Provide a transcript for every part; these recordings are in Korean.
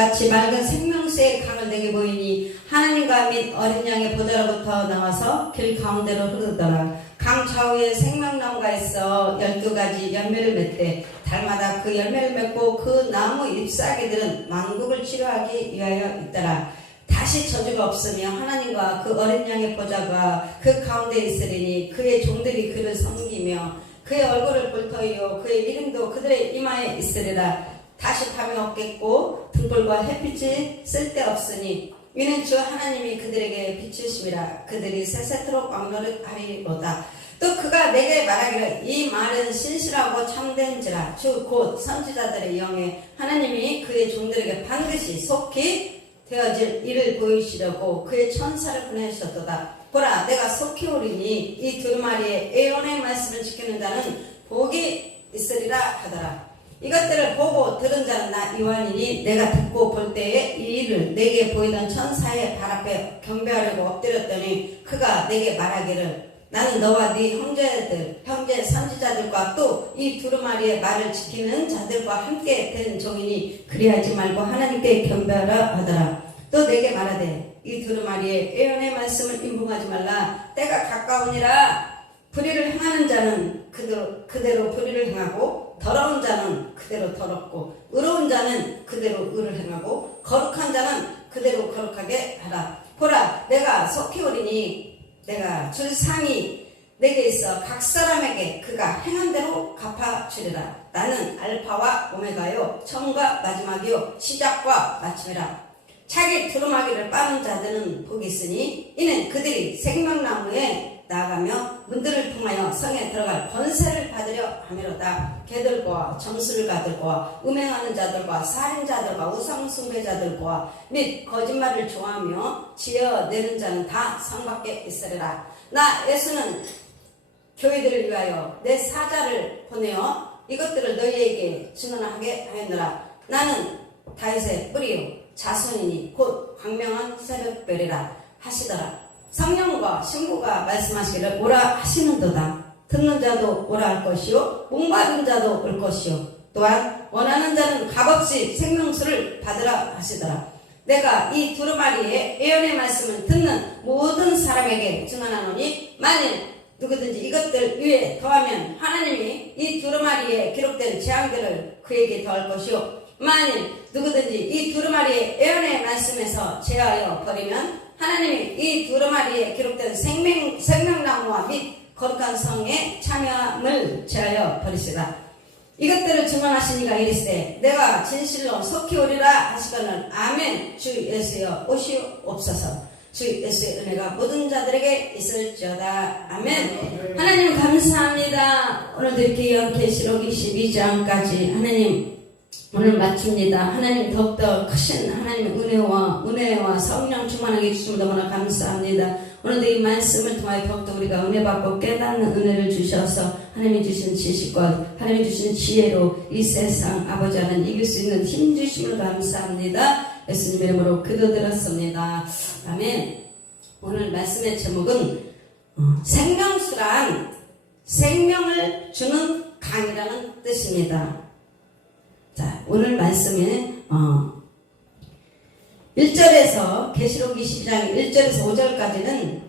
같이 맑은 생명수의 강을 내게 보이니 하나님과 및 어린 양의 보좌로부터 나와서 길 가운데로 흐르더라. 강 좌우에 생명나무가 있어 12가지 열매를 맺되 달마다 그 열매를 맺고 그 나무 잎사귀들은 만국을 치료하기 위하여 있더라. 다시 저주가 없으며 하나님과 그 어린 양의 보좌가 그 가운데 있으리니 그의 종들이 그를 섬기며 그의 얼굴을 볼 터이요 그의 이름도 그들의 이마에 있으리라. 다시 밤이 없겠고 등불과 햇빛이 쓸데없으니 이는 주 하나님이 그들에게 비추심이라. 그들이 세세토록 왕노릇하리로다. 또 그가 내게 말하기를 이 말은 신실하고 참된지라. 주 곧 선지자들의 영에 하나님이 그의 종들에게 반드시 속히 되어질 일을 보이시려고 그의 천사를 보내셨도다. 보라, 내가 속히 오리니 이 두루마리의 예언의 말씀을 지키는 자는 복이 있으리라 하더라. 이것들을 보고 들은 자는 나 요한이니 내가 듣고 볼 때에 이 일을 내게 보이던 천사의 발 앞에 경배하려고 엎드렸더니 그가 내게 말하기를 나는 너와 네 형제 선지자들과 또 이 두루마리의 말을 지키는 자들과 함께 된 종이니 그리하지 말고 하나님께 경배하라 하더라. 또 내게 말하되 이 두루마리의 예언의 말씀을 임봉하지 말라. 때가 가까우니라. 불의를 행하는 자는 그대로 불의를 행하고 더러운 자는 그대로 더럽고 의로운 자는 그대로 의를 행하고 거룩한 자는 그대로 거룩하게 하라. 보라, 내가 속히 오리니 내가 줄 상이 내게 있어 각 사람에게 그가 행한 대로 갚아주리라. 나는 알파와 오메가요 처음과 마지막이요 시작과 마침이라. 자기 두루마기를 빠는 자들은 복이 있으니 이는 그들이 생명나무에 나아가며 문들을 통하여 성에 들어갈 권세를 받으려 함이로다. 개들과 점술가들과 음행하는 자들과 살인자들과 우상숭배자들과 및 거짓말을 좋아하며 지어내는 자는 다 성 밖에 있으리라. 나 예수는 교회들을 위하여 내 사자를 보내어 이것들을 너희에게 증언하게 하였노라. 나는 다윗의 뿌리요 자손이니 곧 광명한 새벽별이라 하시더라. 성령과 신부가 말씀하시기를 오라 하시는도다. 듣는 자도 오라 할 것이요 목마른 자도 올 것이요 또한 원하는 자는 값없이 생명수를 받으라 하시더라. 내가 이 두루마리의 예언의 말씀을 듣는 모든 사람에게 증언하노니 만일 누구든지 이것들 위에 더하면 하나님이 이 두루마리에 기록된 재앙들을 그에게 더할 것이요 만일 누구든지 이 두루마리의 예언의 말씀에서 제하여 버리면 하나님이 이 두루마리에 기록된 생명나무와 및 거룩한 성에 참여함을 제하여 버리시라. 이것들을 증언하시니가 이르시되 내가 진실로 속히 오리라 하시거늘 아멘. 주 예수여 오시옵소서. 주 예수의 은혜가 모든 자들에게 있을지어다. 아멘. 하나님 감사합니다. 오늘도 이렇게 계시록 22장까지 하나님 오늘 마칩니다. 하나님 더욱더 크신 하나님의 은혜와 성령 충만하게 해주시면 너무나 감사합니다. 오늘도 이 말씀을 통하여 더욱더 우리가 은혜 받고 깨닫는 은혜를 주셔서 하나님이 주신 지식과 하나님이 주신 지혜로 이 세상 아버지 하나님 이길 수 있는 힘 주심을 감사합니다. 예수님의 이름으로 기도드렸습니다. 아멘. 오늘 말씀의 제목은 생명수란 생명을 주는 강이라는 뜻입니다. 자, 오늘 말씀에 1절에서 계시록 22장 1절에서 5절까지는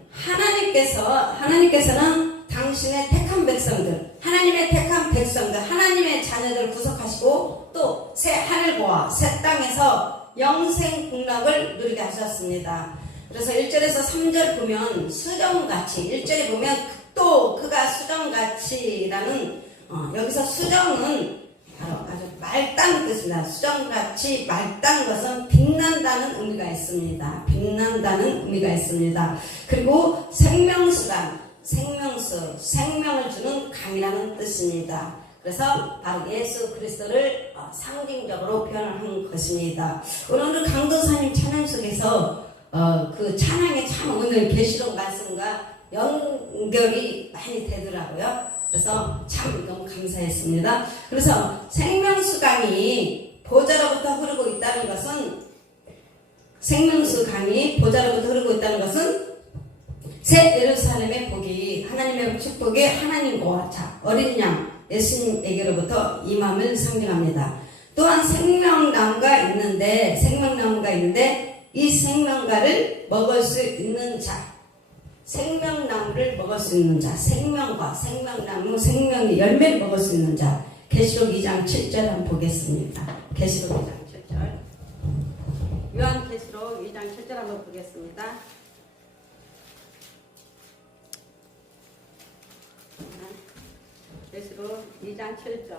하나님께서는 당신의 택한 백성들, 하나님의 택한 백성들, 하나님의 자녀들을 구속하시고 또 새 하늘과 새 땅에서 영생 복락을 누리게 하셨습니다. 그래서 1절에서 3절 보면 수정같이, 1절에 보면 또 그가 수정같이라는 여기서 수정은 바로 아주 맑다는 뜻입니다. 수정같이 맑다는 것은 빛난다는 의미가 있습니다. 빛난다는 의미가 있습니다. 그리고 생명수란 생명을 주는 강이라는 뜻입니다. 그래서 바로 예수 그리스도를 상징적으로 표현한 것입니다. 오늘 강도사님 찬양 속에서 그 찬양이 참 오늘 계시록 말씀과 연결이 많이 되더라고요. 그래서 참 너무 감사했습니다. 그래서 생명수강이 보좌로부터 흐르고 있다는 것은 새 예루살렘의 복이 하나님의 축복이 하나님과 어린 양 예수님에게로부터 임함을 상징합니다. 또한 생명나무가 있는데 생명과가 있는데 이 생명과를 먹을 수 있는 자, 생명나무를 먹을 수 있는 자, 생명과, 생명나무, 생명의 열매를 먹을 수 있는 자. 계시록 2장 7절 한번 보겠습니다. 계시록 2장 7절. 요한계시록 2장 7절 한번 보겠습니다. 계시록 2장 7절.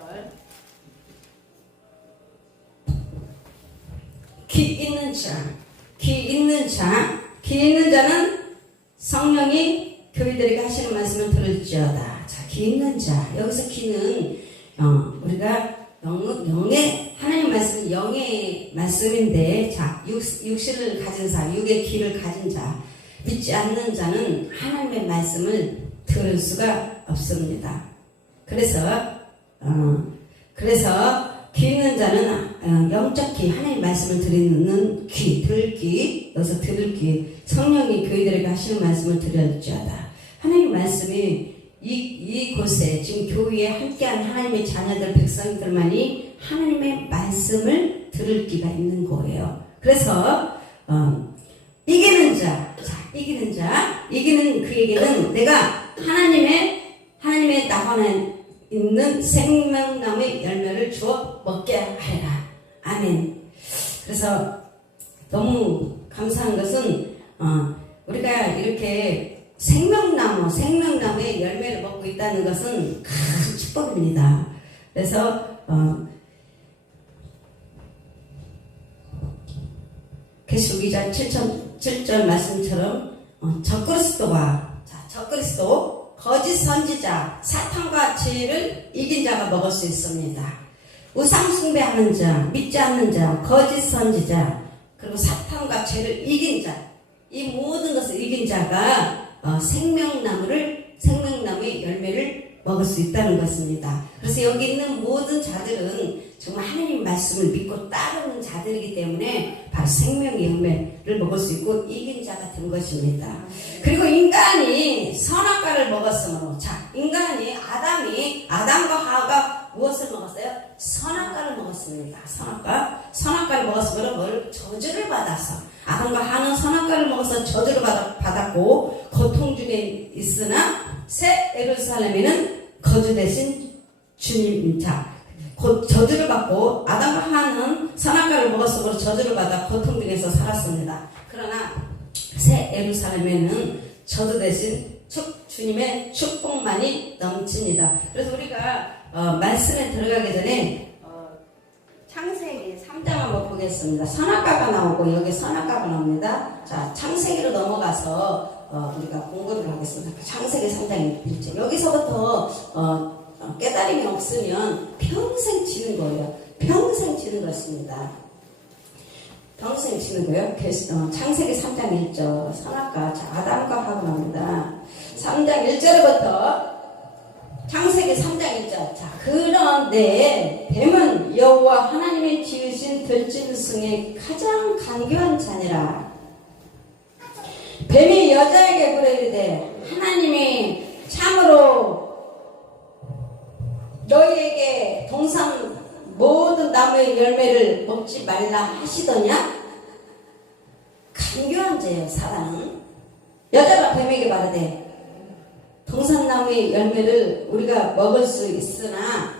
귀 있는 자, 귀 있는 자, 귀 있는 자는 성령이 교회들에게 하시는 말씀을 들을지어다. 자, 귀 있는 자. 여기서 귀는 우리가 영의 하나님 말씀은 영의 말씀인데, 자, 육신을 가진 자, 육의 귀를 가진 자, 믿지 않는 자는 하나님의 말씀을 들을 수가 없습니다. 그래서 귀 있는 자는 영적 귀, 하나님 말씀을 듣는 귀, 들을 귀, 여기서 들을 귀, 성령이 교회들에게 하시는 말씀을 들을지어다. 하나님 말씀이 이곳에 지금 교회에 함께한 하나님의 자녀들, 백성들만이 하나님의 말씀을 들을 귀가 있는 거예요. 그래서 이기는 자, 이기는 그에게는 내가 하나님의 나관에 있는 생명나무의 열매를 주어 먹게 하리라. 아멘. 그래서 너무 감사한 것은 우리가 이렇게 생명나무의 열매를 먹고 있다는 것은 큰 축복입니다. 그래서 계시록 2장 7절 말씀처럼 적그리스도 거짓 선지자, 사탄과 죄를 이긴 자가 먹을 수 있습니다. 우상 숭배하는 자, 믿지 않는 자, 거짓 선지자, 그리고 사탄과 죄를 이긴 자, 이 모든 것을 이긴 자가 생명나무의 열매를 먹을 수 있다는 것입니다. 그래서 여기 있는 모든 자들은 정말 하나님 말씀을 믿고 따르는 자들이기 때문에 바로 생명의 열매를 먹을 수 있고 이긴 자가 된 것입니다. 그리고 인간이 선악과를 먹었으므로, 자, 아담과 하와가 무엇을 먹었어요? 선악과를 먹었습니다. 선악과를 먹었으므로 뭘? 저주를 받아서, 아담과 하와는 선악과를 먹어서 저주를 받았고 고통 중에 있으나 새 예루살렘에는 거주 대신 주님, 자, 곧 저주를 받고 아담과 하와는 선악과를 먹었으므로 저주를 받아 고통 중에서 살았습니다. 그러나 새 예루살렘에는 저주 대신 주님의 축복만이 넘칩니다. 그래서 우리가 말씀에 들어가기 전에 창세기 3장 한번 보겠습니다. 선악과가 나오고 여기 선악과가 나옵니다. 자, 창세기로 넘어가서 우리가 공부를 하겠습니다. 창세기 3장 1절. 여기서부터 깨달음이 없으면 평생 지는 거예요. 평생 지는 것입니다. 평생 지는 거예요. 창세기 3장 1절. 선악과, 자, 아담과 하와 나옵니다. 3장 1절부터 창세기 3장 1절. 자, 그런데 뱀은 여호와 하나님이 지으신 들짐승의 가장 간교한 자니라. 뱀이 여자에게 그러이르되 하나님이 참으로 너희에게 동산 모든 나무의 열매를 먹지 말라 하시더냐? 간교한 자예요. 사단은 여자가 뱀에게 말하되 동산나무의 열매를 우리가 먹을 수 있으나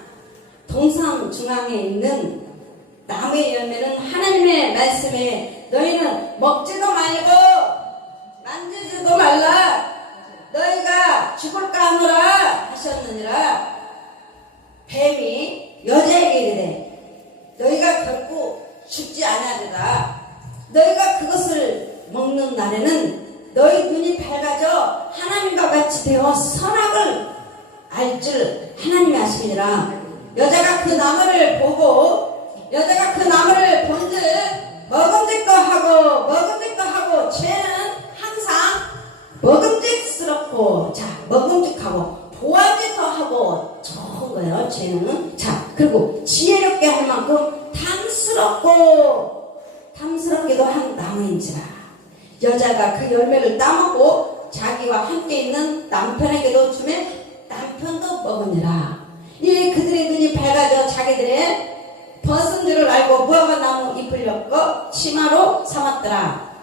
동산 중앙에 있는 나무의 열매는 하나님의 말씀에 너희는 먹지도 말고 만지지도 말라, 너희가 죽을까 하노라 하셨느니라. 뱀이 여자에게 이르되 너희가 결코 죽지 아니하리라. 너희가 그것을 먹는 날에는 너희 눈이 밝아져 하나님과 같이 되어 선악을 알 줄 하나님이 아시니라. 여자가 그 나무를 본즉 먹음직도 하고 죄는 항상 먹음직스럽고, 자, 먹음직하고 보아지도 하고 좋은 거예요. 죄는. 자, 그리고 지혜롭게 할 만큼 탐스럽기도 한 나무인지라. 여자가 그 열매를 따먹고 자기와 함께 있는 남편에게도 주매 남편도 먹으니라. 이 그들의 눈이 밝아져 자기들의 벗은 줄을 알고 무화과 나무 잎을 엮어 치마로 삼았더라.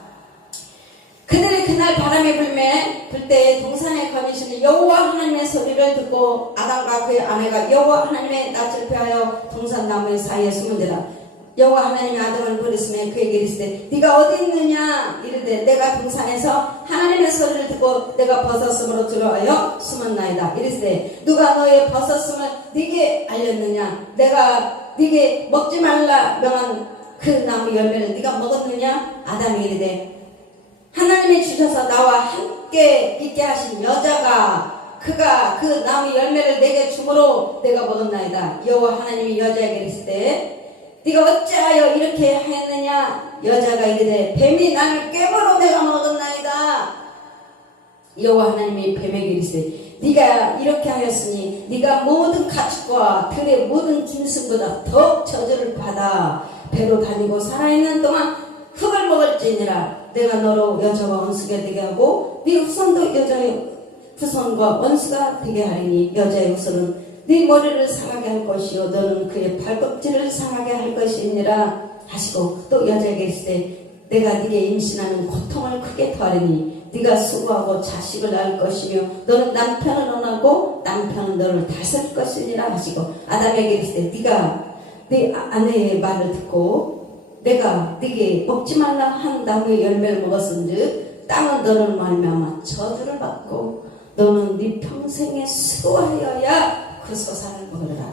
그들이 그날 바람이 불 때에 동산에 거미신 여호와 하나님의 소리를 듣고 아담과 그의 아내가 여호와 하나님의 낯을 피하여 동산 나무의 사이에 숨은지라. 여호와 하나님이 아담을 부르시며 그에게 이르시되 네가 어디 있느냐 이르되 내가 동산에서 하나님의 소리를 듣고 내가 벗었음으로 들어하여 숨었나이다. 이르시되 누가 너의 벗었음을 네게 알렸느냐? 내가 네게 먹지 말라 명한 그 나무 열매를 네가 먹었느냐? 아담이 이르되 하나님이 주셔서 나와 함께 있게 하신 여자가 그가 그 나무 열매를 내게 주므로 내가 먹었나이다. 여호와 하나님이 여자에게 이르시되 네가 어찌하여 이렇게 하였느냐? 여자가 이르되 뱀이 나를 깨물어 내가 먹었나이다. 여호와 하나님이 뱀에게 이르시되 네가 이렇게 하였으니 네가 모든 가축과 들의 모든 짐승보다 더 저주를 받아 배로 다니고 살아있는 동안 흙을 먹을지니라. 내가 너로 여자와 원수가 되게 하고 네 후손도 여자의 후손과 원수가 되게 하리니 여자의 후손은 네 머리를 상하게 할 것이요 너는 그의 발껍질을 상하게 할 것이니라 하시고 또 여자에게 이르시되 내가 네게 임신하는 고통을 크게 더하리니 네가 수고하고 자식을 낳을 것이며 너는 남편을 원하고 남편은 너를 다스릴 것이니라 하시고 아담에게 이르시되 네가 네 아내의 말을 듣고 내가 네게 먹지 말라 한 나무의 열매를 먹었은즉 땅은 너를 말미암아 저주를 받고 너는 네 평생에 수고하여야 그 소산을 먹으리라.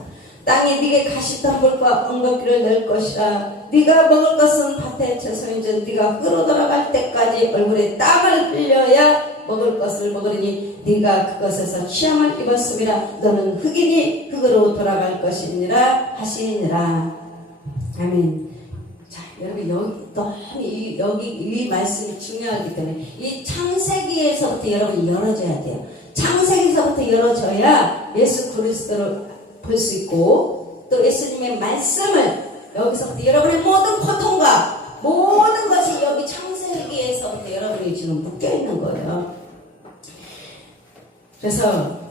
땅이 네게 가시덤불과 엉겅퀴를 낼 것이라. 네가 먹을 것은 밭의 채소인즉 네가 흙으로 돌아갈 때까지 얼굴에 땀을 흘려야 먹을 것을 먹으리니 네가 그것에서 취함을 입었음이라. 너는 흙이니 흙으로 돌아갈 것이니라 하시니라. 아멘. 자, 여러분 여기 이 말씀이 중요하기 때문에 이 창세기에서부터 여러분이 열어줘야 돼요. 창세기에서부터 열어줘야 예수 그리스도를 볼 수 있고 또 예수님의 말씀을 여기서부터 여러분의 모든 고통과 모든 것이 여기 창세기에서부터 여러분이 지금 묶여 있는 거예요. 그래서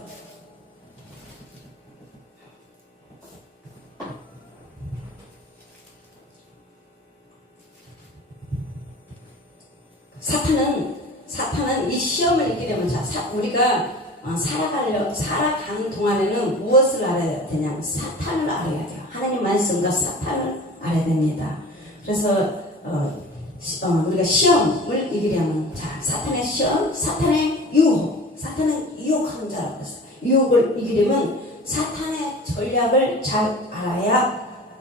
사탄은 이 시험을 이기려면 우리가 살아가는 동안에는 무엇을 알아야 되냐? 사탄을 알아야 돼요. 하나님 말씀과 사탄을 알아야 됩니다. 그래서 우리가 시험을 이기려면 사탄의 시험, 사탄의 유혹, 사탄은 유혹하는 자라고 했어요. 유혹을 이기려면 사탄의 전략을 잘 알아야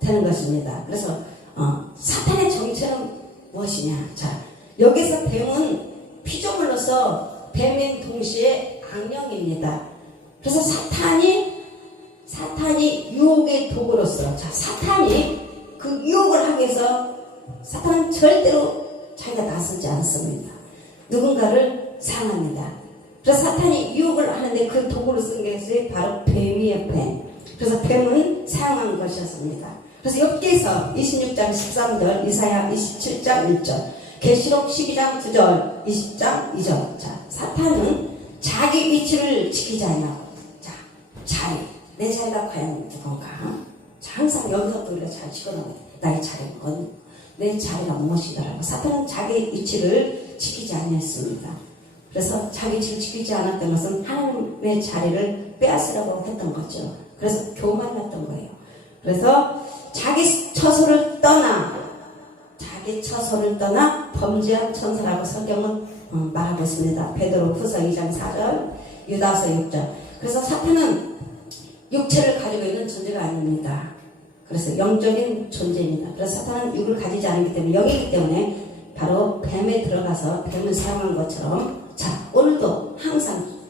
되는 것입니다. 그래서 사탄의 정체는 무엇이냐? 여기서 뱀은 피조물로서 뱀인 동시에 악령입니다. 그래서 사탄이 유혹의 도구로서 사탄이 그 유혹을 하기 위해서 사탄은 절대로 자기가 나서지 않습니다. 누군가를 사랑합니다. 그래서 사탄이 유혹을 하는데 그 도구로 쓴 것이 바로 뱀이에요. 뱀. 그래서 뱀은 사용한 것이었습니다. 그래서 욥기서 26장 13절, 이사야 27장 1절, 계시록 12장 9절, 20장 2절. 사탄은 자기 위치를 지키지 않냐고. 자리. 내 자리가 과연 누군가? 항상 여기서부터 우리가 잘 집어넣어야 돼. 나의 자리는 어디? 내 자리가 무엇이더라고. 사탄은 자기 위치를 지키지 않았습니다. 그래서 자기 위치를 지키지 않았던 것은 하나님의 자리를 빼앗으려고 했던 거죠. 그래서 교만했던 거예요. 그래서 자기 처소를 떠나 범죄한 천사라고 성경은 말하고 있습니다. 베드로 후서 2장 4절, 유다서 6절. 그래서 사탄은 육체를 가지고 있는 존재가 아닙니다. 그래서 영적인 존재입니다. 그래서 사탄은 육을 가지지 않기 때문에 영이기 때문에 바로 뱀에 들어가서 뱀을 사용한 것처럼 오늘도 항상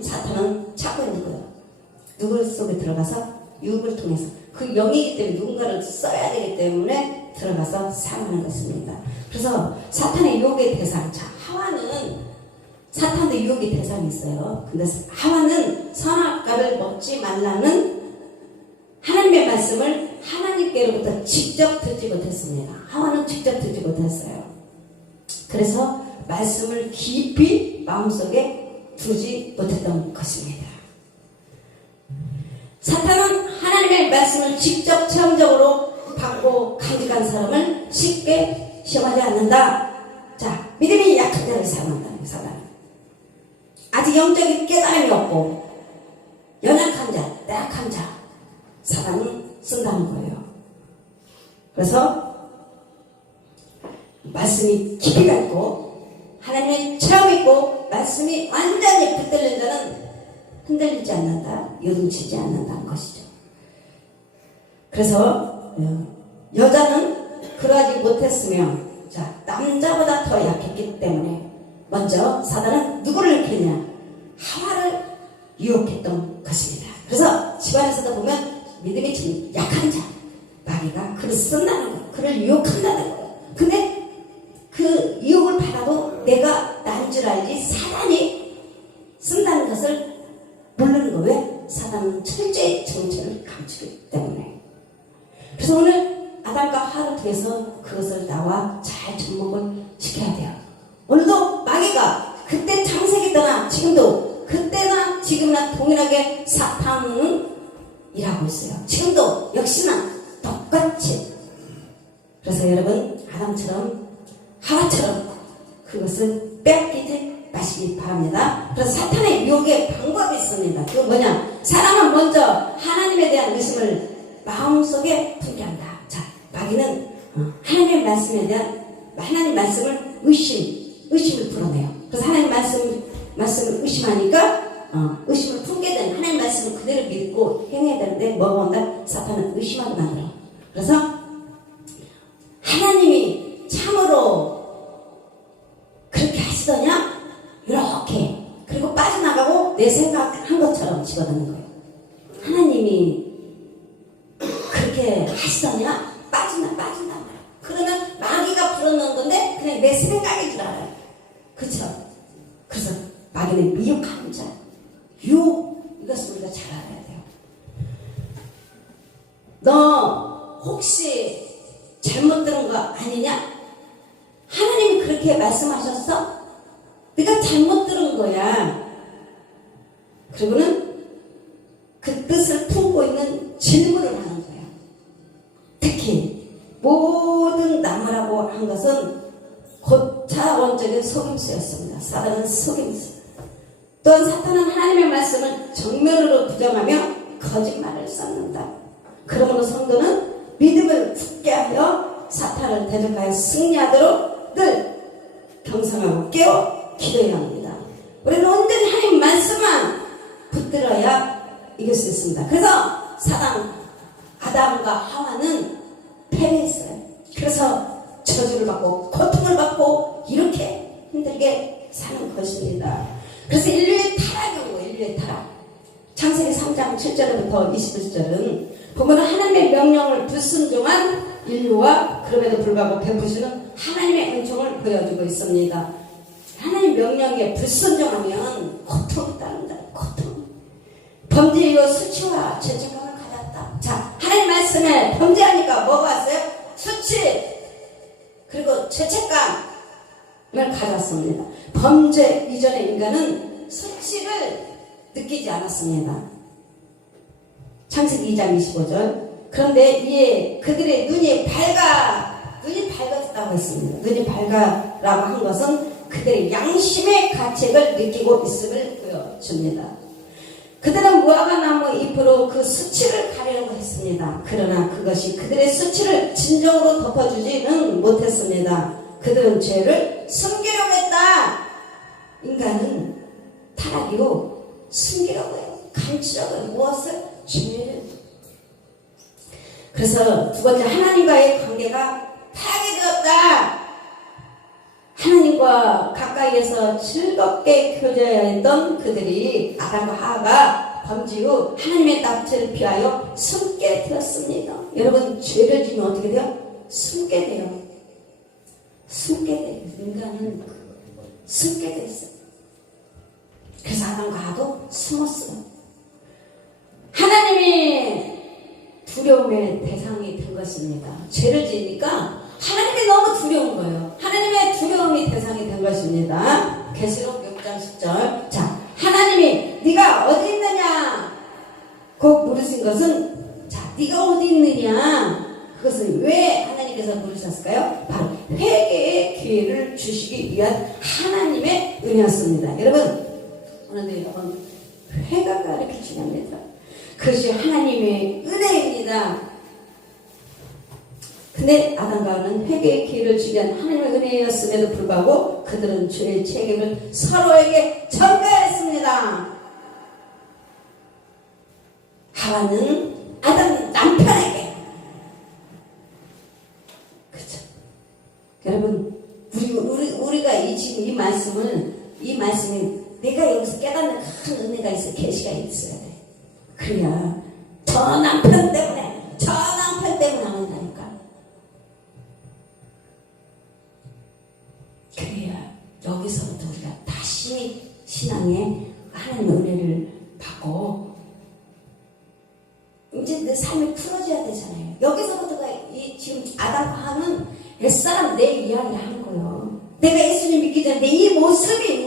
사탄은 찾고 있는 거예요. 누구 속에 들어가서 육을 통해서 그 영이기 때문에 누군가를 써야 되기 때문에 들어가서 사용하는 것입니다. 그래서 사탄의 유혹의 대상, 사탄도 유혹의 대상이 있어요. 근데 하와는 선악과를 먹지 말라는 하나님의 말씀을 하나님께로부터 직접 듣지 못했습니다. 하와는 직접 듣지 못했어요. 그래서 말씀을 깊이 마음속에 두지 못했던 것입니다. 사탄은 하나님의 말씀을 직접 체험적으로 받고 간직한 사람을 쉽게 시험하지 않는다. 자, 믿음이 약한 자를 사용한다는 거예요. 사단은 아직 영적인 깨달음이 없고 연약한 자, 나약한 자 사단은 쓴다는 거예요. 그래서 말씀이 깊이가 있고 하나님의 체험이 있고 말씀이 완전히 붙들린 자는 흔들리지 않는다, 요동치지 않는다는 것이죠. 그래서 여자는 그러하지 못했으며, 자, 남자보다 더 약했기 때문에 먼저 사단은 누구를 일으켰냐? 하와를 유혹했던 것입니다. 그래서 집안에서도 보면 믿음이 좀 약한 자, 마귀가 그를 쓴다는 거예요. 그를 유혹한다는 거예요. 근데 그 유혹을 받아도 내가 난 줄 알지 사단이 쓴다는 것을 모르는 거예요. 왜? 사단은 철저히 정체를 감추기 때문에. 그래서 오늘 아담과 하와를 통해서 그것을 나와 잘 접목을 시켜야 돼요. 오늘도 마귀가 그때 창세기 때나 지금도 그때나 지금이나 동일하게 사탄은 일하고 있어요. 지금도 역시나 똑같이. 그래서 여러분 아담처럼 하와처럼 그것을 빼앗기지 마시기 바랍니다. 그래서 사탄의 유혹의 방법이 있습니다. 그건 뭐냐? 사람은 먼저 하나님에 대한 의심을 마음속에 품게 한다. 자, 마귀는 하나님의 말씀에 대한 하나님 말씀을 의심을 풀어내요. 그래서 하나님 말씀을 의심하니까 의심을 품게 되는 하나님 말씀을 그대로 믿고 행해야 되는데 뭐가 온다? 사탄은 의심하게 만들어. 그래서 하나님이 참으로 그렇게 하시더냐? 이렇게 그리고 빠져나가고 내 생각한 것처럼 집어넣는 거예요. 하나님이 그렇게 하시더냐? 빠진단 말이야. 그러면 마귀가 불어넣은 건데 그냥 내 생각인 줄 알아요. 그렇죠? 그래서 마귀는 미혹하는 자, 유혹, 이것을 우리가 잘 알아야 돼요. 너 혹시 잘못 들은 거 아니냐? 하나님이 그렇게 말씀하셨어? 네가 잘못 들은 거야. 그리고는 그 뜻을 품고 있는 질문을 하는 거야. 특히 모든 나무라고 한 것은 고차원적인 속임수였습니다. 사단은 속임수. 또한 사탄은 하나님의 말씀을 정면으로 부정하며 거짓말을 쌓는다. 그러므로 성도는 믿음을 굳게 하여 사탄을 대적하여 승리하도록 늘 경성하고 깨어 기도해야 합니다. 우리는 온전히 하나님 말씀만 붙들어야 이길 수 있습니다. 그래서 아담과 하와는 패배했어요. 그래서 저주를 받고 고통을 받고 이렇게 힘들게 사는 것입니다. 그래서 인류의 타락이 온 거예요. 인류의 타락. 창세기 3장 7절부터 21절은 보면 하나님의 명령을 불순종한 인류와 그럼에도 불구하고 베푸시는 하나님의 은총을 보여주고 있습니다. 하나님 명령에 불순종하면 고통이 따른다. 고통. 범죄 이후 수치와 죄책감을 가졌다. 자, 하나님 말씀에 범죄하니까 뭐가 왔어요? 수치 그리고 죄책감을 가졌습니다. 범죄 이전의 인간은 수치를 느끼지 않았습니다. 창세기 2장 25절. 그런데 이에 그들의 눈이 밝아졌다고 했습니다. 눈이 밝아라고 한 것은 그들의 양심의 가책을 느끼고 있음을 보여줍니다. 그들은 무화과 나무 잎으로 그 수치를 가리려고 했습니다. 그러나 그것이 그들의 수치를 진정으로 덮어주지는 못했습니다. 그들은 죄를 숨기려고 했다. 인간은 타락 이후 숨기려고 해요. 감추려고 해요. 무엇을? 죄를. 그래서 두 번째, 하나님과의 관계가 파괴되었다. 하나님과 가까이에서 즐겁게 교제해야 했던 그들이 아담과 하와가 범죄 후 하나님의 낯을 피하여 숨게 되었습니다. 여러분, 죄를 지면 어떻게 돼요? 숨게 돼요. 숨게 돼요. 인간은 숨게 됐어요. 그래서 아담과 하와도 숨었어요. 하나님이 두려움의 대상이 된 것입니다. 죄를 지으니까 하나님이 너무 두려운 거예요. 하나님의 두려움이 대상이 된 것입니다. 계시록 6장 10절. 자, 하나님이 네가 어디 있느냐 꼭 물으신 것은, 네가 어디 있느냐? 그것을 왜 하나님께서 부르셨을까요? 바로 회개의 기회를 주시기 위한 하나님의 은혜였습니다. 여러분, 오늘도 여러분, 회개가 이렇게 중요합니다. 그것이 하나님의 은혜입니다. 근데 아담과 하와는 회개의 기회를 주기 위한 하나님의 은혜였음에도 불구하고 그들은 죄의 책임을 서로에게 전가했습니다. 하와는 아담 남편에게. 그렇죠? 여러분, 우리가 지금 이 말씀이 내가 여기서 깨닫는 큰 은혜가 있어, 계시가 있어야 돼. 그래야 저 남편 때문에 안 한다니까. 그래야 여기서부터 우리가 다시 신앙에 하나님의 은혜를 받고 이제 내 삶이 풀어져야 되잖아요. 여기서부터가 지금 아담과 하와는 옛사람 내 이야기를 하는 거예요. 내가 예수님 믿기 전에 내 이 모습이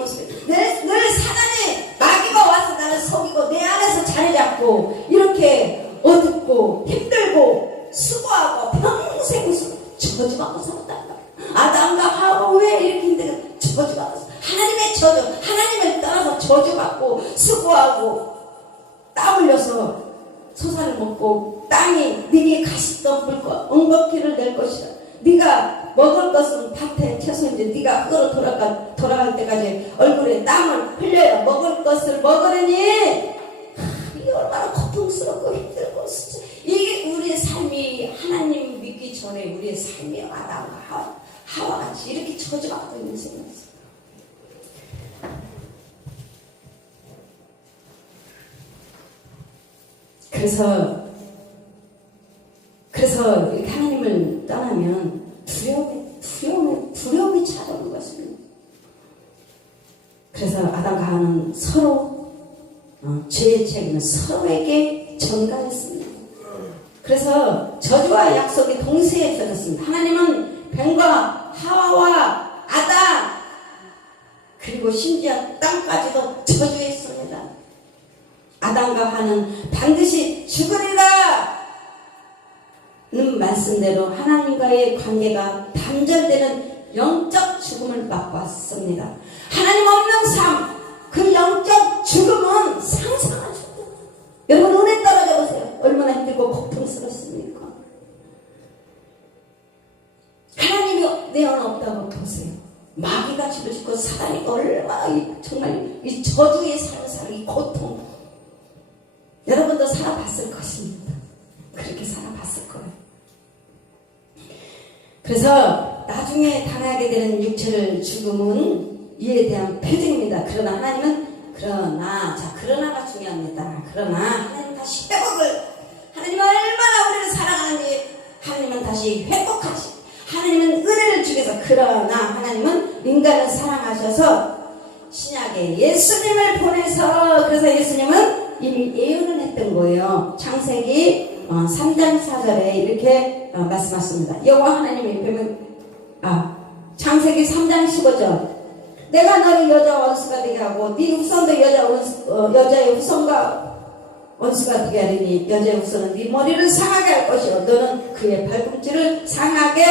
늘 사단에 마귀가 와서 나를 속이고 내 안에서 자리 잡고 이렇게 어둡고 힘들고 수고하고 평생 저주받고 살았단 말이야. 아담과 하와 왜 이렇게 힘들게 저주받고 하나님의 저주, 하나님을 따라서 저주받고 수고하고 땀 흘려서 소사를 먹고 땅이 네게 가시덤불 것 엉겁기를 낼 것이다. 네가 먹을 것은 밭에 채소인데 네가 흙으로 돌아갈 때까지 얼굴에 땀을 흘려야 먹을 것을 먹으려니 이게 얼마나 고통스럽고 힘들고 이게 우리의 삶이 하나님 믿기 전에 우리의 삶이 아담과 하와같이 이렇게 저주받고 있는 생각이었어요. 그래서 이렇게 하나님을 떠나면 두려움이 찾아오는 것입니다. 그래서 아담과 하와는 서로 죄의 책임을 서로에게 전가했습니다. 그래서 저주와 약속이 동시에 주어졌습니다. 하나님은 뱀과 하와와 아담 그리고 심지어 땅까지도 저주했습니다. 아담과 하와는 반드시 죽으리라 는 말씀대로 하나님과의 관계가 단절되는 영적 죽음을 맛보았습니다. 하나님 없는 삶, 그 영적 죽음은 상상할 수 없어요. 여러분 은혜 떨어져 보세요. 얼마나 힘들고 고통스럽습니까? 하나님이 내 안에 없다고 보세요. 마귀가 집을 짓고 사단이 얼마나 정말 이 저주의 삶을 사는 이 고통 여러분도 살아봤을 것입니다. 그렇게 살아봤을 거예요. 그래서 나중에 당하게 되는 육체를 죽음은 이에 대한 표징입니다. 그러나 하나님은 그러나가 중요합니다. 그러나 하나님 다시 회복을 하나님은 얼마나 우리를 사랑하는지 하나님은 다시 회복하시 하나님은 은혜를 주기 위해서 그러나 하나님은 인간을 사랑하셔서 신약에 예수님을 보내서 그래서 예수님은 이미 예언을 했던 거예요. 창세기 3장 4절에 이렇게 말씀하십니다. 여호와 하나님이 창세기 3장 15절 내가 너를 여자와 원수가 되게 하고 네 후손도 여자의 후손과 원수가 되게 하리니 여자의 후손은 네 머리를 상하게 할 것이요 너는 그의 발꿈치를 상하게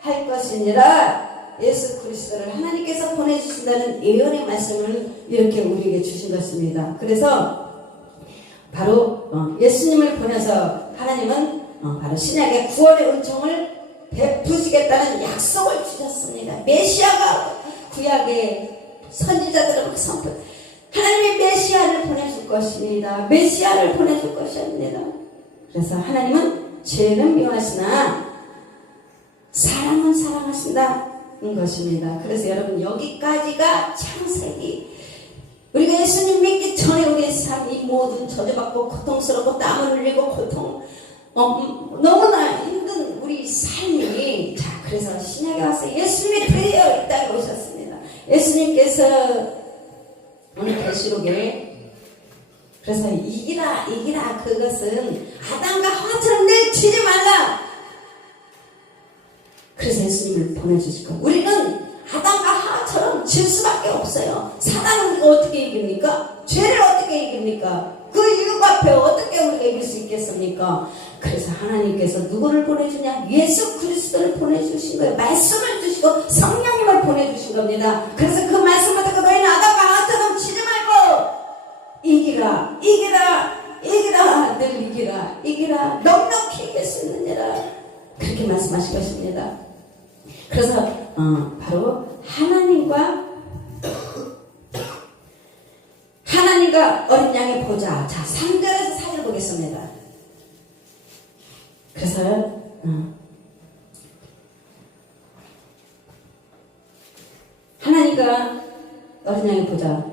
할 것이니라. 예수 그리스도를 하나님께서 보내주신다는 예언의 말씀을 이렇게 우리에게 주신 것입니다. 그래서 바로 예수님을 보내서 하나님은 바로 신약의 구원의 은총을 베푸시겠다는 약속을 주셨습니다. 메시아가 구약의 선지자들을 선포 하나님의 메시아를 보내줄 것입니다. 메시아를 보내줄 것입니다. 그래서 하나님은 죄는 미워하시나 사랑은 사랑하신다는 것입니다. 그래서 여러분 여기까지가 창세기 우리가 예수님 믿기 전에 우리의 삶이 모든 저주받고 고통스럽고 땀을 흘리고 너무나 힘든 우리 삶이 그래서 신약에 와서 예수님이 드디어 이 땅에 오셨습니다. 예수님께서 오늘 계시록에 그래서 이기라 그것은 아담과 하와처럼 내치지 말라. 그래서 예수님을 보내주실 거예요. 우리는 아담과 하와처럼 질 수밖에 없어요. 사단은 어떻게 이깁니까? 죄를 어떻게 이깁니까? 그 유혹 앞에 어떻게 우리가 이길 수 있겠습니까? 그래서 하나님께서 누구를 보내주냐? 예수 그리스도를 보내주신 거예요. 말씀을 주시고 성령님을 보내주신 겁니다. 그래서 그 말씀을 듣고 너희는 아담과 아담 치지 말고 이기라, 이기라, 이기라, 늘 이기라, 이기라, 넉넉히 이길 수 있느니라, 그렇게 말씀하신 것입니다. 그래서 바로 하나님과 어린 양의 보좌. 자, 3절에서 4절 보겠습니다. 그래서 하나님과 어린 양의 보좌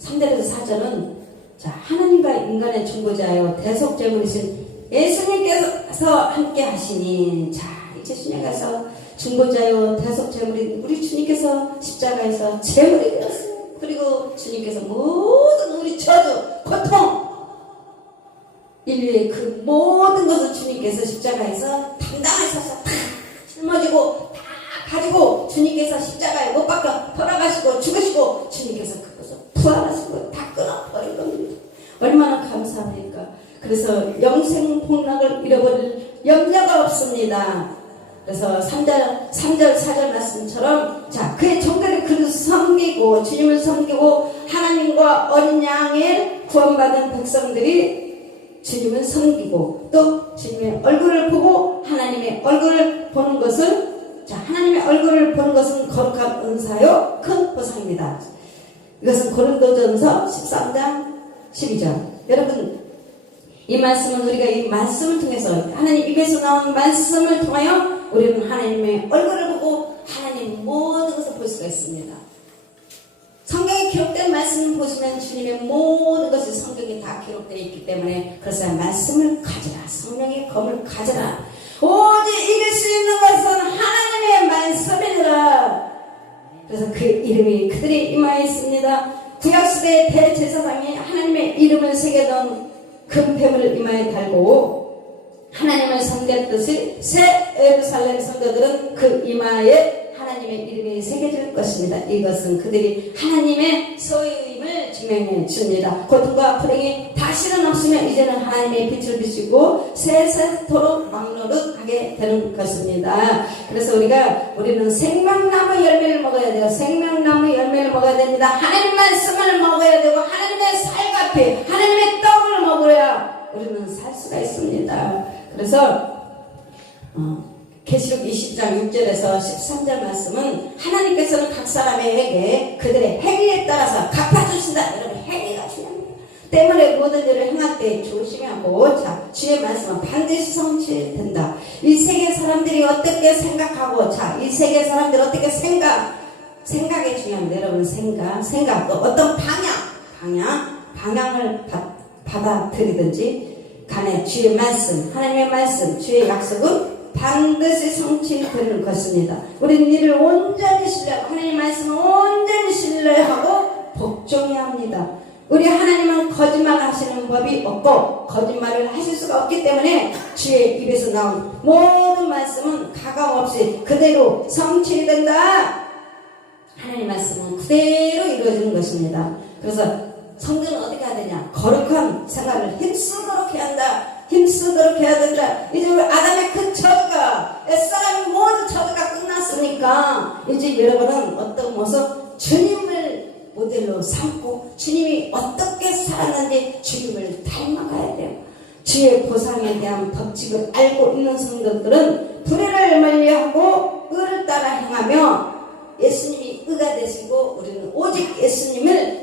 3절에서 4절은 자, 하나님과 인간의 중보자여 대속제물이신 예수님께서 함께 하시니, 자, 이제 주님께서 중보자여 대속제물인 우리 주님께서 십자가에서 제물이 되었어요. 그리고 주님께서 모든 우리 저주, 고통, 인류의 그 모든 것을 주님께서 십자가에서 담당하셔서 다 짊어지고 다 가지고 주님께서 십자가에 못 박혀 돌아가시고 죽으시고 주님께서 그것을 부활하시고 다 끊어버린 겁니다. 얼마나 감사합니까? 그래서 영생 복락을 잃어버릴 염려가 없습니다. 그래서 3절 4절 말씀처럼 자, 그의 종들이 그를 섬기고 주님을 섬기고 하나님과 어린 양의 구원받은 백성들이 주님을 섬기고 또 주님의 얼굴을 보고 하나님의 얼굴을 보는 것은 자, 하나님의 얼굴을 보는 것은 거룩한 은사요 큰 보상입니다. 이것은 고린도전서 13장 12절. 여러분, 이 말씀은 우리가 이 말씀을 통해서 하나님 입에서 나온 말씀을 통하여 우리는 하나님의 얼굴을 보고 하나님 모든 것을 볼 수가 있습니다. 성경에 기록된 말씀을 보시면 주님의 모든 것이 성경에 다 기록되어 있기 때문에 그래서 말씀을 가져라. 성령의 검을 가져라. 오직 이길 수 있는 것은 하나님의 말씀이니라. 그래서 그 이름이 그들의 이마에 있습니다. 구약시대의 대제사장이 하나님의 이름을 새겨놓은 금패물을 이마에 달고 하나님을 섬겼듯이 새 예루살렘 성도들은 그 이마에 하나님의 이름이 새겨질 것입니다. 이것은 그들이 하나님의 소유임을 증명해 줍니다. 고통과 불행이 다시는 없으면 이제는 하나님의 빛을 비추고 세세토록 막노릇하게 되는 것입니다. 그래서 우리는 생명나무 열매를 먹어야 돼요. 생명나무 열매를 먹어야 됩니다. 하나님 말씀을 먹어야 되고 하나님의 살갑이 하나님의 떡을 먹어야 우리는 살 수가 있습니다. 그래서 계시록 20장 6절에서 13절 말씀은 하나님께서는 각 사람에게 그들의 행위에 따라서 갚아주신다. 여러분, 행위가 중요합니다. 때문에 모든 일을 행할 때 조심하고 자, 주의 말씀은 반드시 성취된다. 이 세계 사람들이 어떻게 생각하고 자, 이 세계 사람들이 어떻게 생각이 중요합니다. 여러분, 생각 또 어떤 방향을 받아들이든지 간에 주의 말씀, 하나님의 말씀, 주의 약속은 반드시 성취되는 것입니다. 우리는 이를 온전히 신뢰하고 하나님 말씀을 온전히 신뢰하고 복종해야 합니다. 우리 하나님은 거짓말 하시는 법이 없고 거짓말을 하실 수가 없기 때문에 주의 입에서 나온 모든 말씀은 가감없이 그대로 성취된다. 하나님 말씀은 그대로 이루어지는 것입니다. 그래서 성도는 어떻게 해야 되냐? 거룩한 생활을 힘쓰도록 해야 한다. 힘쓰도록 해야 된다. 이제 우리 아담의 그 저주가 옛사람이 모든 저주가 끝났으니까 이제 여러분은 어떤 모습 주님을 모델로 삼고 주님이 어떻게 살았는지 주님을 닮아가야 돼요. 주의 보상에 대한 법칙을 알고 있는 성도들은 불의를 멀리하고 의를 따라 행하며 예수님이 의가 되시고 우리는 오직 예수님을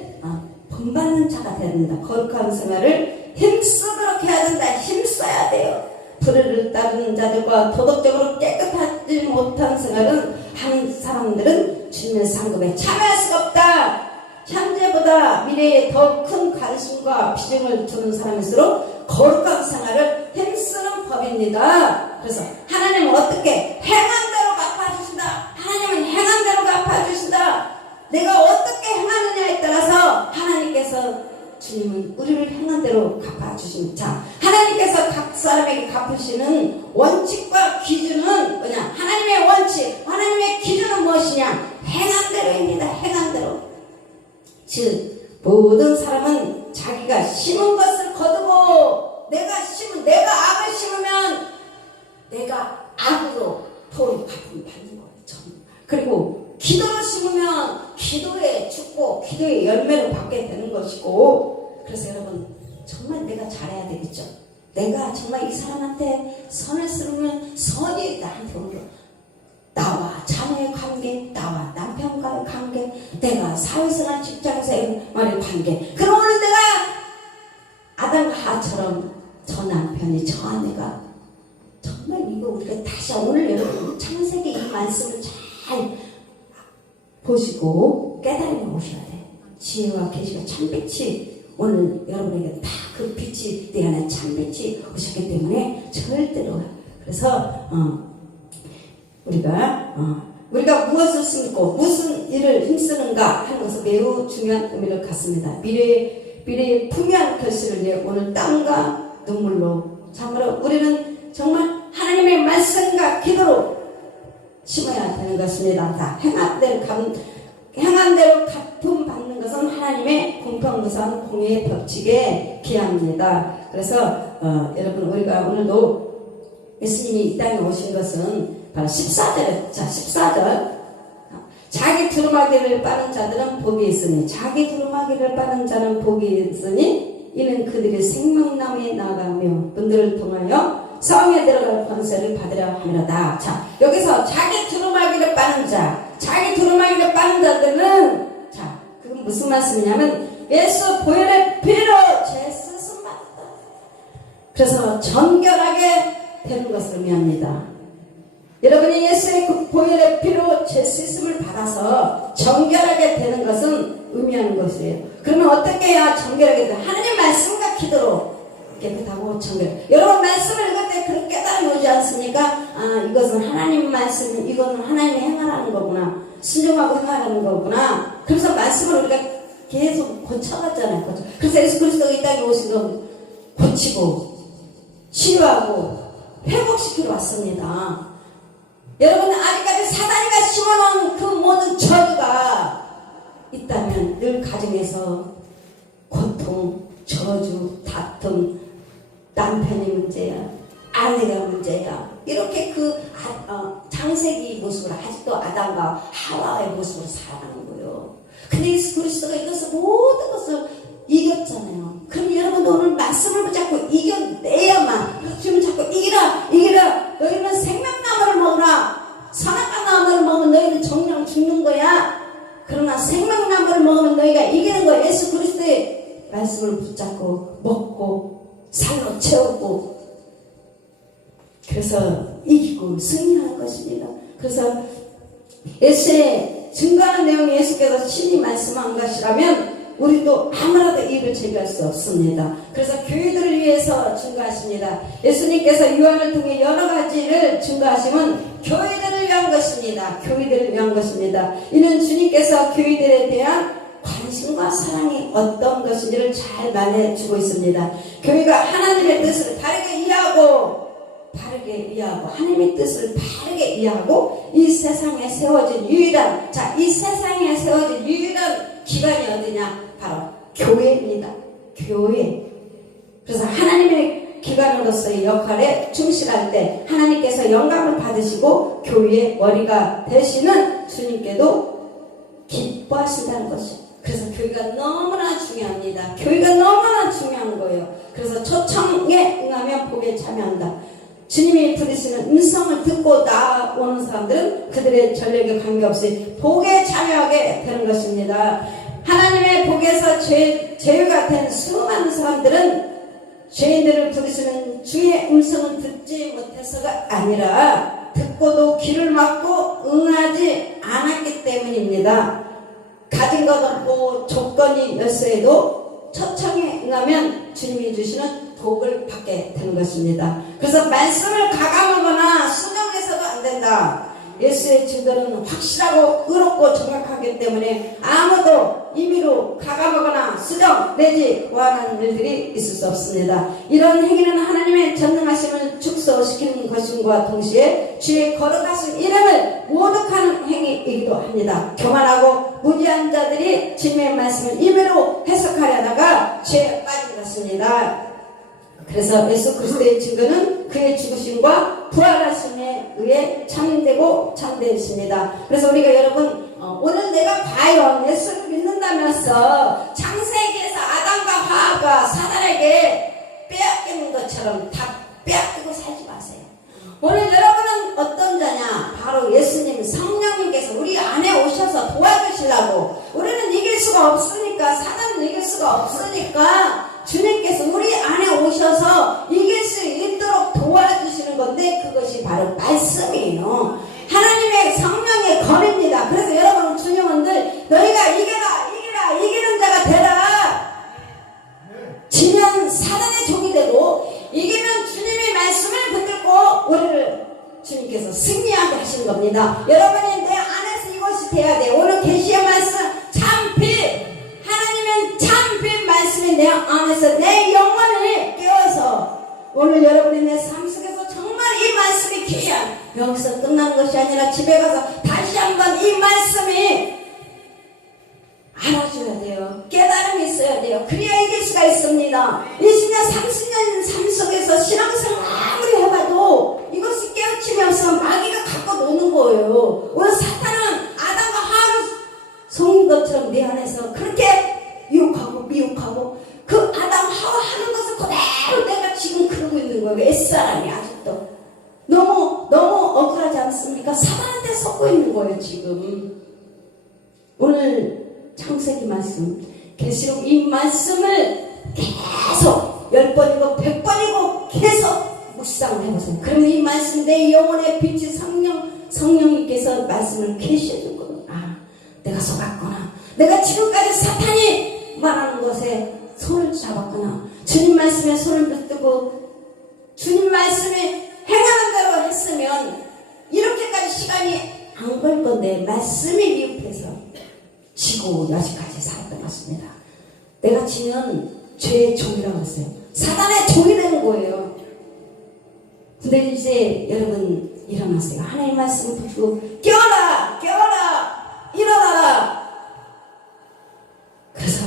본받는 자가 되어야 된다. 거룩한 생활을 힘쓰도록 해야 된다. 힘써야 돼요. 불의를 따르는 자들과 도덕적으로 깨끗하지 못한 생활은 한 사람들은 주님의 상급에 참여할 수가 없다. 현재보다 미래에 더 큰 관심과 비중을 두는 사람일수록 거룩한 생활을 힘쓰는 법입니다. 그래서 하나님은 어떻게 행한 대로 갚아주신다. 하나님은 행한 대로 갚아주신다. 내가 어떻게 행하느냐에 따라서 하나님께서 주님은 우리를 행한 대로 갚아주십니다. 자, 하나님께서 각 사람에게 갚으시는 원칙과 기준은 뭐냐? 하나님의 원칙, 하나님의 기준은 무엇이냐? 행한 대로입니다. 행한 대로. 즉 모든 사람은 자기가 심은 것을 거두고 내가 악을 심으면 그리고 기도를 심으면 기도의 축복, 기도의 열매를 받게 되는 것이고, 그래서 여러분 정말 내가 잘해야 되겠죠. 내가 정말 이 사람한테 선을 쓰면 선이 나한테 오는 거. 나와 자녀의 관계, 나와 남편과의 관계, 내가 사회생활 직장에서의 관계. 그러면 내가 아담과 하와처럼 저 남편이 저 아내가 정말 이거 우리가 다시 오늘 여러분 창세기 이 말씀을 잘 보시고 깨달으며 오셔야 돼. 지혜와 계시가 참빛이 오늘 여러분에게 다 그 빛이 내 안에 참빛이 오셨기 때문에 절대로 그래서 우리가 무엇을 심고 무슨 일을 힘쓰는가 하는 것은 매우 중요한 의미를 갖습니다. 미래의 풍요한 결실을 위해 오늘 땀과 눈물로 참으로 우리는 정말 하나님의 말씀과 기도로 심어야 되는 것입니다. 다 행한 대로 갚음 받는 것은 하나님의 공평무상 공의의 법칙에 기합니다. 그래서 여러분 우리가 오늘도 예수님이 이 땅에 오신 것은 바로 14절. 자, 14절. 자기 두루마기를 빠는 자들은 복이 있으니, 자기 두루마기를 빠는 자는 복이 있으니, 이는 그들이 생명나무에 나가며 분들을 통하여 성에 들어갈 권세를 받으려 함이로다. 자, 여기서 자기 두루마기를 빠는 자, 자기 두루마기를 빠는 자들은, 자, 그건 무슨 말씀이냐면, 예수 보혈의 피로 죄 쓰심 받았다. 그래서 정결하게 되는 것을 의미합니다. 여러분이 예수의 그 보혈의 피로 죄 씻음을 받아서 정결하게 되는 것은 의미하는 것이에요. 그러면 어떻게 해야 정결하게 돼요? 하나님 말씀과 기도로 깨끗하고 정결. 여러분 말씀을 읽을 때 그런 깨달음이 오지 않습니까? 아, 이것은 하나님 말씀, 이거는 하나님이 행하라는 거구나. 순종하고 행하라는 거구나. 그래서 말씀을 우리가 계속 고쳐갔잖아요. 그래서 예수 그리스도가 이 땅에 오신 건 고치고 치유하고 회복시키러 왔습니다. 여러분 아직까지 사단이가 심어놓은 그 모든 저주가 있다면 늘 가정에서 고통, 저주, 다툼, 남편이 문제야, 아내가 문제야, 이렇게 창세기 모습으로 아직도 아담과 하와의 모습으로 살아가는 거예요. 근데 예수 그리스도가 이것을 모든 것을 이겼잖아요. 그럼 여러분도 오늘 말씀을 붙잡고 이겨내야만. 그래서 지금 자꾸 이기라 너희는 생명나무를 먹으라. 선악과 나무를 먹으면 너희는 정령 죽는 거야. 그러나 생명나무를 먹으면 너희가 이기는 거야. 예수 그리스도의 말씀을 붙잡고 먹고 살로 채우고 그래서 이기고 승리하는 것입니다. 그래서 예수의 증거하는 내용이 예수께서 친히 말씀한 것이라면 우리도 아무라도 이를 제기할 수 없습니다. 그래서 교회들을 위해서 증거하십니다. 예수님께서 요한을 통해 여러 가지를 증거하시면 교회들을 위한 것입니다. 교회들을 위한 것입니다. 이는 주님께서 교회들에 대한 관심과 사랑이 어떤 것인지를 잘 말해주고 있습니다. 교회가 하나님의 뜻을 바르게 이해하고 하나님의 뜻을 바르게 이해하고 이 세상에 세워진 유일한 기관이 어디냐? 바로 교회입니다. 교회. 그래서 하나님의 기관으로서의 역할에 충실할 때 하나님께서 영광을 받으시고 교회의 머리가 되시는 주님께도 기뻐하신다는 것이에요. 그래서 교회가 너무나 중요합니다. 교회가 너무나 중요한 거예요. 그래서 초청에 응하면 복에 참여한다. 주님이 부르시는 음성을 듣고 나오는 사람들은 그들의 전력에 관계없이 복에 참여하게 되는 것입니다. 하나님의 복에서 제외가 된 수많은 사람들은 죄인들을 부르시는 주의 음성을 듣지 못해서가 아니라 듣고도 귀를 막고 응하지 않았기 때문입니다. 가진 것 없고 조건이 열쇠에도 초청에 응하면 주님이 주시는 복을 받게 되는 것입니다. 그래서 말씀을 가감하거나 수정해서도 안 된다. 예수의 증거는 확실하고 의롭고 정확하기 때문에 아무도 임의로 가감하거나 수정 내지 보완하는 일들이 있을 수 없습니다. 이런 행위는 하나님의 전능하심을 축소시키는 것임과 동시에 주의 거룩하신 이름을 모독하는 행위이기도 합니다. 교만하고 무지한 자들이 주님의 말씀을 임의로 해석하려다가 죄에 빠진 것입니다. 그래서 예수 그리스도의 증거는 그의 죽으심과 부활하심에 의해 참되고 참되었습니다. 그래서 우리가 여러분 오늘 내가 과연 예수를 믿는다면서 창세기에서 아담과 하와가 사단에게 빼앗기는 것처럼 다 빼앗기고 살지 마세요. 오늘 여러분은 어떤 자냐? 바로 예수님 성령님께서 우리 안에 오셔서 도와주시려고. 우리는 이길 수가 없으니까, 사단은 이길 수가 없으니까 주님께서 우리 안에 오셔서 이길 수 있도록 도와주시는 건데, 그것이 바로 말씀이에요. 하나님의 성령의 검입니다. 그래서 여러분 주님은들 너희가 이겨라 이기는 자가 되라. 지면 사단의 종이 되고 이기면 주님의 말씀을 붙들고 우리를 주님께서 승리하게 하시는 겁니다. 여러분이 내 안에서 이것이 돼야 돼요. 오늘 계시의 말씀 참빛, 하나님은 참빛 말씀이 내 안에서 내 영혼을 깨워서 오늘 여러분이 내 삶 속에서 정말 이 말씀이 귀한, 여기서 끝나는 것이 아니라 집에 가서 다시 한번 이 말씀이 알아줘야 돼요. 깨달음이 있어야 돼요. 그래야 이길 수가 있습니다. 20년 30년 삶 속에서 신앙생활 아무리 해봐도 이것이 깨우침이 없으면 마귀가 갖고 노는 거예요. 오늘 사탄은 아담과 하와를 속인 것처럼 내 안에서 그렇게 유혹하고 미혹하고 그 아담 하와 하는 것을 그대로 내가 지금 그러고 있는 거예요. 옛사람이 아직도 너무 억울하지 않습니까? 사단한테 속고 있는 거예요 지금. 오늘 창세기 말씀, 계시록 이 말씀을 계속 10번이고 100번이고 계속 묵상을 해보세요. 그러면 이 말씀 내 영혼의 빛이 성령님께서 말씀을 계시해 줄 거예요. 아, 내가 속았구나. 내가 지금까지 사탄이 말하는 것에 손을 잡았구나. 주님 말씀에 손을 붙들고 주님 말씀에 행하는 대로 했으면 이렇게까지 시간이 안 걸 건데 말씀이 미흡해서 지고 여기까지 살았던 것입니다. 내가 지면 죄의 종이라고 했어요. 사단의 종이 되는 거예요. 근데 이제 여러분 일어나세요. 하나님 말씀을 붙들고 깨어라 일어나라. 그래서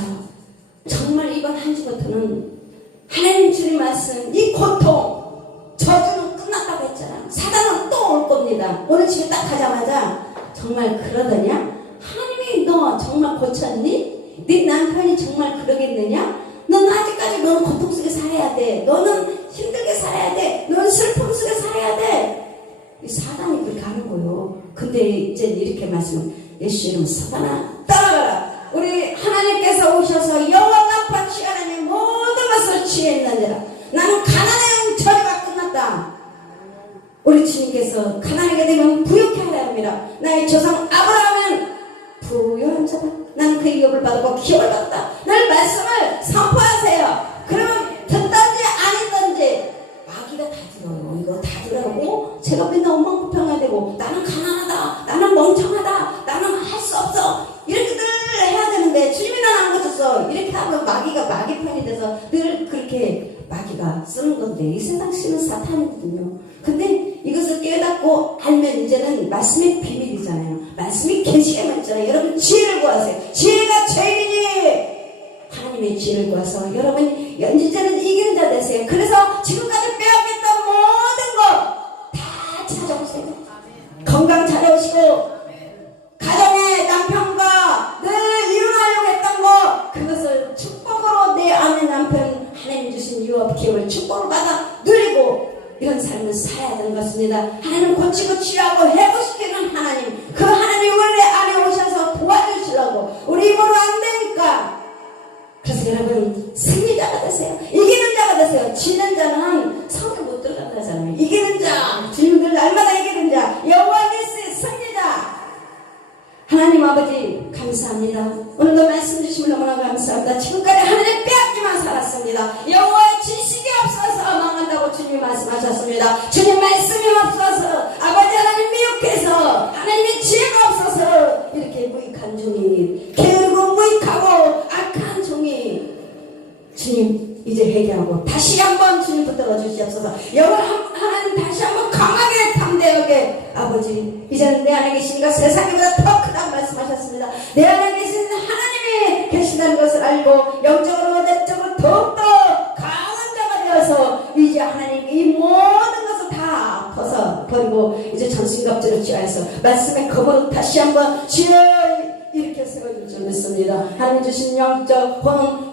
정말 이번 한 주부터는 하나님 주님 말씀, 이 고통 저주는 끝났다고 했잖아요. 사단은 또 올 겁니다. 오늘 집에 딱 가자마자 정말 그러더냐? 하나님이 너 정말 고쳤니? 네 남편이 정말 그러겠느냐? 너는 아직까지 너는 고통 속에 살아야 돼. 너는 힘들게 살아야 돼. 너는 슬픔 속에 살아야 돼. 이 사단이 그렇게 하는 거예요. 근데 이제 이렇게 말씀을 예수 이름 사단아 따라가라. 우리 하나님께서 오셔서 여호와 나팔 시간에 모든 것을 취했느니라. 나는 가난의 처리가 끝났다. 우리 주님께서 가난하게 되면 부유케 하라 합니다. 나의 조상 아브라함은 부유한 자다. 나는 그의 기업을 받았고 기업을 받았다. 늘 말씀을 선포하세요. 그러면 듣든지 아니든지 마귀가 다 들어요. 이거 다 들어오고 제가 맨날 엉망불평해야 되고 나는 가난하다, 나는 멍청하다, 나는 할 수 없어 이렇게 늘 해야 되는데 주님이 난 안 고쳤어 이렇게 하면 마귀가 마귀 편이 돼서 늘 그렇게 마귀가 쓰는 건데 이 세상 신은 사탄이거든요. 근데 이것을 깨닫고 알면 이제는 말씀의 비밀이잖아요. 말씀이 계시게만 있잖아요. 여러분 지혜를 구하세요. 지혜가 죄인이지. 하나님의 지혜를 구하서 여러분 이제는 이기는 자 되세요. 그래서 지금까지 빼앗겼던 모든 것 다 찾아오세요. 건강 찾아오시고 가정의 남편과 늘 이혼하려고 했던 것 그것을 축복으로 내 아내 남편 하나님 주신 유업 기업을 축복을 받아 누리고 이런 삶을 살아야 되는 것입니다. 하나님 고치고 치유하고 회복시키는 하나님, 그 하나님 우리 안에 오셔서 도와주시려고 우리 입으로 안 되니까. 그래서 여러분 승리자가 되세요. 이기는 자가 되세요. 지는 자는 성에 못 들어간다잖아요. 이기는 자, 주님들 날마다 이기는 자, 여호와 니시 승리자. 하나님 아버지 감사합니다. 오늘도 말씀 주시면 너무나 감사합니다. 지금까지 하나님 빼앗기만 살았습니다. 여호와의 지식이 없어서 망한다고 주님이 말씀하셨습니다. 주님 말씀이 없어서 아버지 하나님 미혹해서 하나님의 지혜가 없어서 이렇게 무익한 종이 게으르고 무익하고 악한 종이 주님 이제 회개하고 다시 한번 주님 붙들어 주시옵소서. 영을 하나님 다시 한번 강하게 담대하게 아버지 이제는 내 안에 계시니까 세상보다 더 크다고 말씀하셨습니다. 내 안에 계시는 하나님이 계신다는 것을 알고 영적으로 내적으로 더욱더 강한 자가 되어서 말씀의 검으로 다시 한번 주여 이렇게 세워줄 줄 믿습니다. 하나님 주신 영적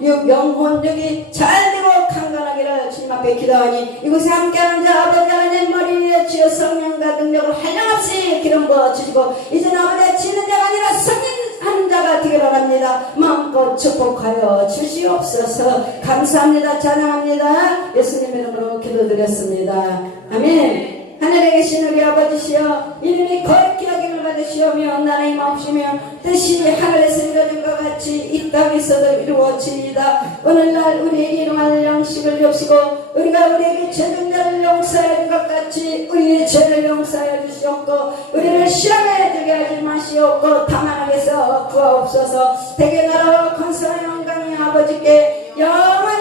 영혼력이 잘되고 강건하기를 주님 앞에 기도하니 이곳에 함께하는 자 아버지 하나님 머리 위에 주여 성령과 능력을 한량없이 기름 부어 주시고 이제는 아버지 지는 자가 아니라 승리하는 자가 되기를 원합니다. 마음껏 축복하여 주시옵소서. 감사합니다. 찬양합니다. 예수님 이름으로 기도드렸습니다. 아멘. 하늘에 계신 우리 아버지시여 이름이 거룩히 여김을 받으시오며 나라의 마옵시며 뜻이 하늘에서 이루어진 것 같이 이 땅에서도 이루어지이다. 오늘날 우리에게 일용할 양식을 주시고 우리가 우리에게 죄진 자를 용서해 준 것 같이 우리의 죄를 용서해 주시옵고 우리를 시험에 들게 하지 마시옵고 다만 악에서 구하옵소서. 대개 나라와 권세와 영광의 아버지께 영원